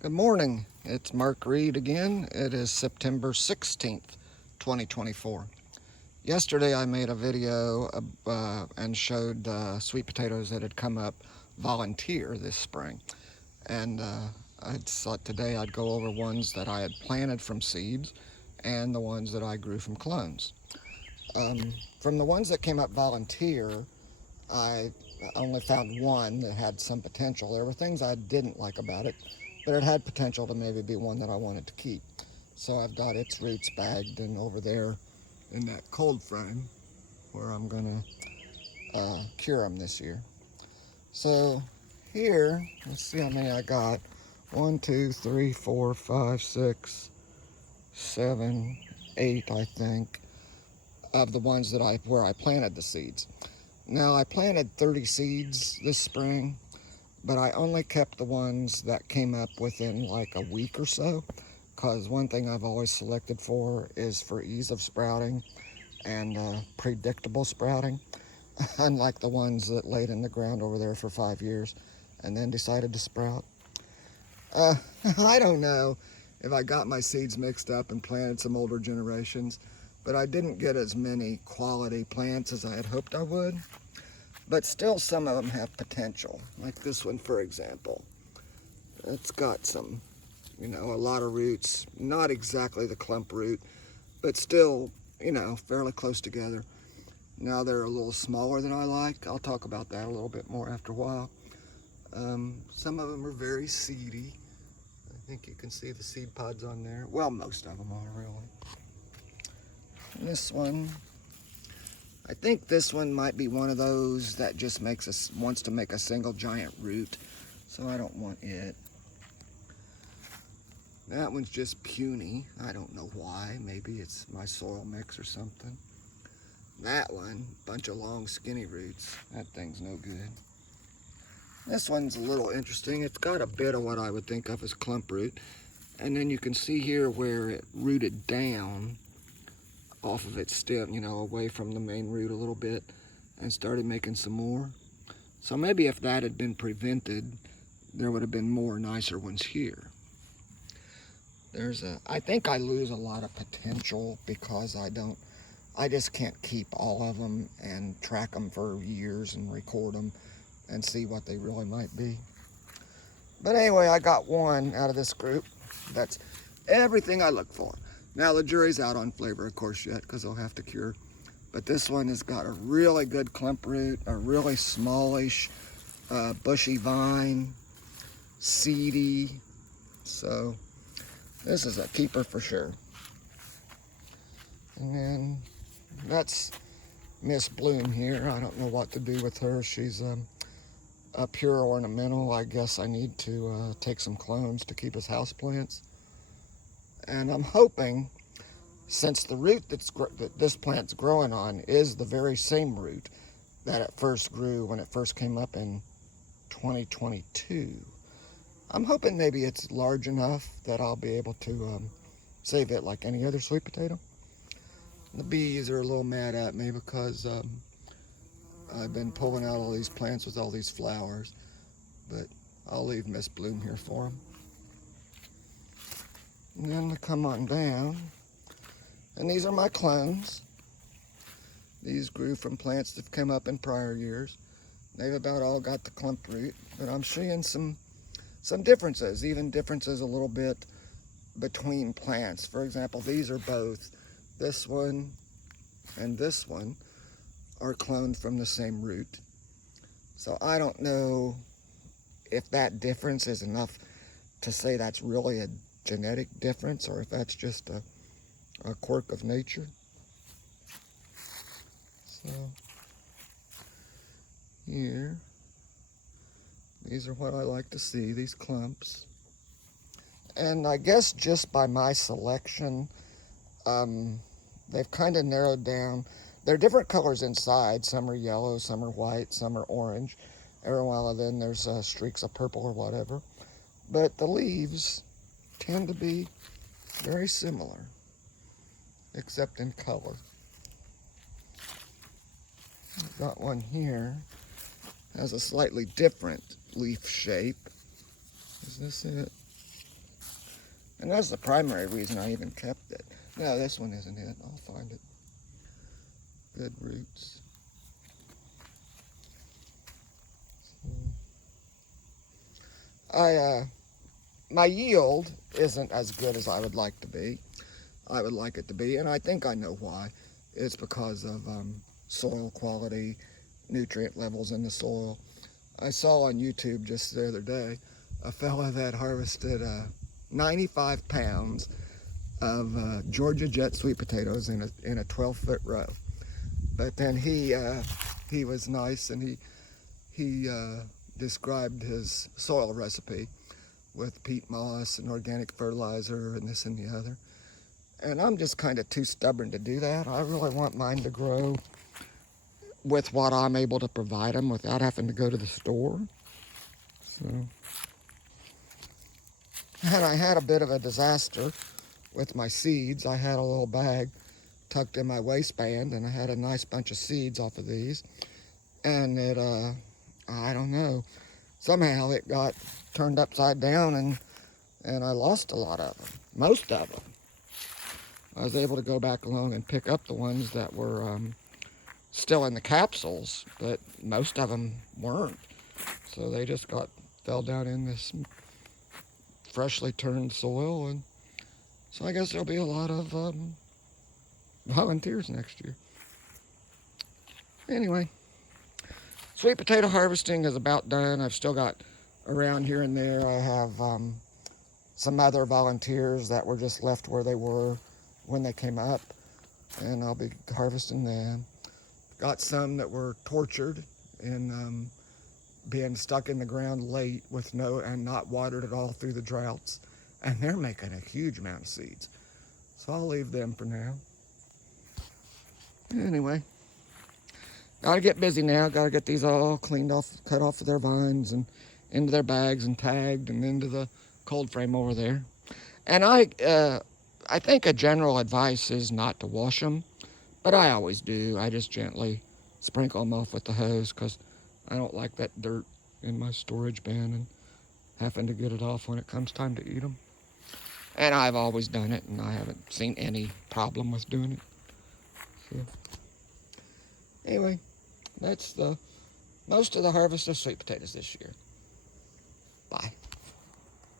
Good morning. It's Mark Reed again. It is September 16th, 2024. Yesterday I made a video and showed sweet potatoes that had come up volunteer this spring. And I thought today I'd go over ones that I had planted from seeds and the ones that I grew from clones. From the ones that came up volunteer, I only found one that had some potential. There were things I didn't like about it, but it had potential to maybe be one that I wanted to keep. So I've got its roots bagged and over there in that cold frame where I'm gonna cure them this year. So here, let's see how many I got. 1, 2, 3, 4, 5, 6, 7, 8, I think, of the ones that where I planted the seeds. Now I planted 30 seeds this spring, but I only kept the ones that came up within like a week or so, because one thing I've always selected for is for ease of sprouting and predictable sprouting, unlike the ones that laid in the ground over there for 5 years and then decided to sprout. Uh, I don't know if I got my seeds mixed up and planted some older generations, but I didn't get as many quality plants as I had hoped I would. But still, some of them have potential, like this one, for example. It's got some, a lot of roots, not exactly the clump root, but still, fairly close together. Now they're a little smaller than I like. I'll talk about that a little bit more after a while. Some of them are very seedy. I think you can see the seed pods on there. Well, most of them are, really. And this one, I think this one might be one of those that just wants to make a single giant root, so I don't want it. That one's just puny. I don't know why. Maybe it's my soil mix or something. That one, bunch of long skinny roots. That thing's no good. This one's a little interesting. It's got a bit of what I would think of as clump root. And then you can see here where it rooted down off of its stem, away from the main root a little bit and started making some more. So maybe if that had been prevented, there would have been more nicer ones here. I think I lose a lot of potential because I just can't keep all of them and track them for years and record them and see what they really might be. But anyway, I got one out of this group that's everything I look for. Now the jury's out on flavor, of course, yet, because they'll have to cure. But this one has got a really good clump root, a really smallish, bushy vine, seedy. So this is a keeper for sure. And then that's Miss Bloom here. I don't know what to do with her. She's a pure ornamental. I guess I need to take some clones to keep as houseplants. And I'm hoping, since the root that this plant's growing on is the very same root that it first grew when it first came up in 2022, I'm hoping maybe it's large enough that I'll be able to save it like any other sweet potato. The bees are a little mad at me because I've been pulling out all these plants with all these flowers, but I'll leave Miss Bloom here for them. And then to come on down, and these are my clones. These grew from plants that came up in prior years. They've about all got the clump root, but I'm seeing some differences, even differences a little bit between plants. For example, these are both, this one and this one are cloned from the same root. So I don't know if that difference is enough to say that's really a genetic difference or if that's just a quirk of nature. So here, these are what I like to see, these clumps. And I guess just by my selection, they've kind of narrowed down. They're different colors inside. Some are yellow, some are white, some are orange. Every while then there's streaks of purple or whatever. But the leaves tend to be very similar, except in color. I've got one here, has a slightly different leaf shape. Is this it? And that's the primary reason I even kept it. No, this one isn't it. I'll find it. Good roots. My yield isn't as good as I would like to be. I would like it to be, and I think I know why. It's because of soil quality, nutrient levels in the soil. I saw on YouTube just the other day a fella that harvested 95 pounds of Georgia Jet sweet potatoes in a 12-foot row. But then he was nice, and he described his soil recipe with peat moss and organic fertilizer and this and the other. And I'm just kind of too stubborn to do that. I really want mine to grow with what I'm able to provide them without having to go to the store. So, and I had a bit of a disaster with my seeds. I had a little bag tucked in my waistband, and I had a nice bunch of seeds off of these. And it, I don't know, somehow it got turned upside down, and I lost a lot of them, most of them. I was able to go back along and pick up the ones that were still in the capsules, but most of them weren't. So they just fell down in this freshly turned soil, and so I guess there'll be a lot of volunteers next year. Anyway, sweet potato harvesting is about done. I've still got around here and there. I have some other volunteers that were just left where they were when they came up, and I'll be harvesting them. Got some that were tortured and being stuck in the ground late with and not watered at all through the droughts, and they're making a huge amount of seeds. So I'll leave them for now. Anyway, gotta get busy now. Gotta get these all cleaned off, cut off of their vines and into their bags and tagged and into the cold frame over there. And I think a general advice is not to wash them, but I always do. I just gently sprinkle them off with the hose because I don't like that dirt in my storage bin and having to get it off when it comes time to eat them. And I've always done it, and I haven't seen any problem with doing it. So, anyway, that's most of the harvest of sweet potatoes this year. Bye.